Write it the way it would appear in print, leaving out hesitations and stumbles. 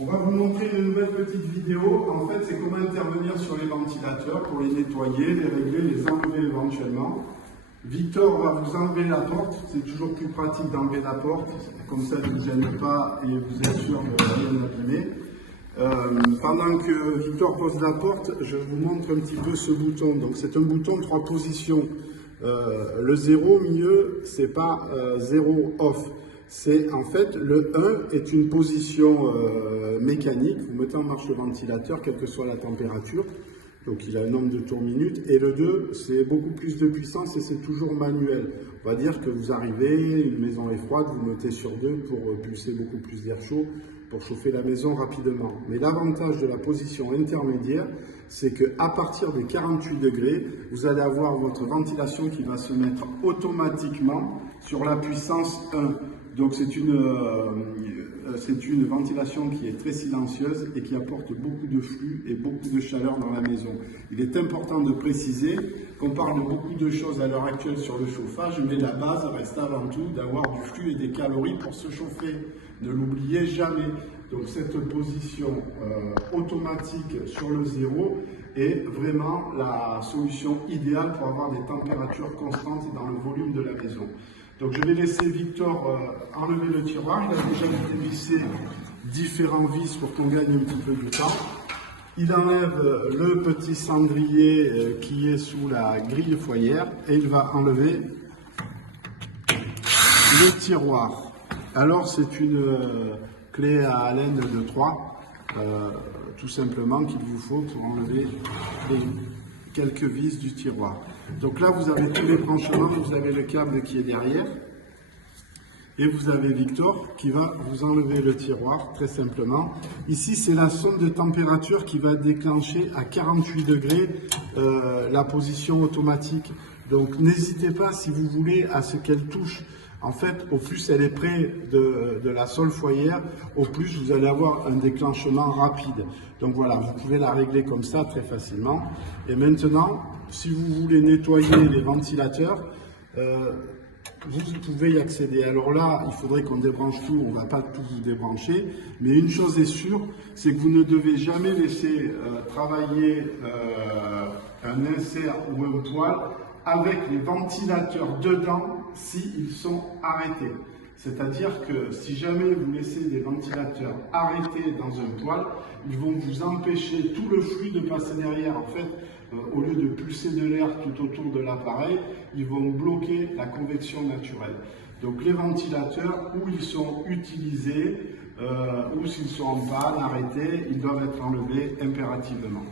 On va vous montrer une nouvelle petite vidéo. En fait, c'est comment intervenir sur les ventilateurs pour les nettoyer, les régler, les enlever éventuellement. Victor va vous enlever la porte. C'est toujours plus pratique d'enlever la porte. Comme ça, il ne vous gêne pas et vous êtes sûr de rien abîmer. Pendant que Victor pose la porte, je vous montre un petit peu ce bouton. Donc, c'est un bouton 3 positions. Le 0 au milieu, c'est pas 0 off. C'est en fait le 1 est une position mécanique. Vous mettez en marche le ventilateur, quelle que soit la température. Donc il a un nombre de tours minutes. Et le 2, c'est beaucoup plus de puissance et c'est toujours manuel. On va dire que vous arrivez, une maison est froide, vous mettez sur 2 pour pulser beaucoup plus d'air chaud, pour chauffer la maison rapidement. Mais l'avantage de la position intermédiaire, c'est qu'à partir de 48 degrés, vous allez avoir votre ventilation qui va se mettre automatiquement sur la puissance 1. Donc c'est une ventilation qui est très silencieuse et qui apporte beaucoup de flux et beaucoup de chaleur dans la maison. Il est important de préciser qu'on parle de beaucoup de choses à l'heure actuelle sur le chauffage, mais la base reste avant tout d'avoir du flux et des calories pour se chauffer. Ne l'oubliez jamais. Donc cette position automatique sur le 0 est vraiment la solution idéale pour avoir des températures constantes dans le volume de la maison. Donc je vais laisser Victor enlever le tiroir. Il a déjà dévissé différents vis pour qu'on gagne un petit peu du temps. Il enlève le petit cendrier qui est sous la grille foyer et il va enlever le tiroir. Alors c'est une clé à Allen de 3, tout simplement qu'il vous faut pour enlever quelques vis du tiroir. Donc là, vous avez tous les branchements, vous avez le câble qui est derrière, et vous avez Victor qui va vous enlever le tiroir, très simplement. Ici, c'est la sonde de température qui va déclencher à 48 degrés la position automatique. Donc n'hésitez pas, si vous voulez, à ce qu'elle touche. En fait, au plus elle est près de la sole foyer, au plus vous allez avoir un déclenchement rapide. Donc voilà, vous pouvez la régler comme ça très facilement. Et maintenant, si vous voulez nettoyer les ventilateurs, vous pouvez y accéder. Alors là, il faudrait qu'on débranche tout, on ne va pas tout vous débrancher, mais une chose est sûre, c'est que vous ne devez jamais laisser travailler un insert ou un poêle avec les ventilateurs dedans s'ils sont arrêtés. C'est-à-dire que si jamais vous laissez des ventilateurs arrêtés dans un poêle, ils vont vous empêcher tout le flux de passer derrière. En fait, au lieu de pulser de l'air tout autour de l'appareil, ils vont bloquer la convection naturelle. Donc les ventilateurs, où ils sont utilisés, ou s'ils sont en panne, arrêtés, ils doivent être enlevés impérativement.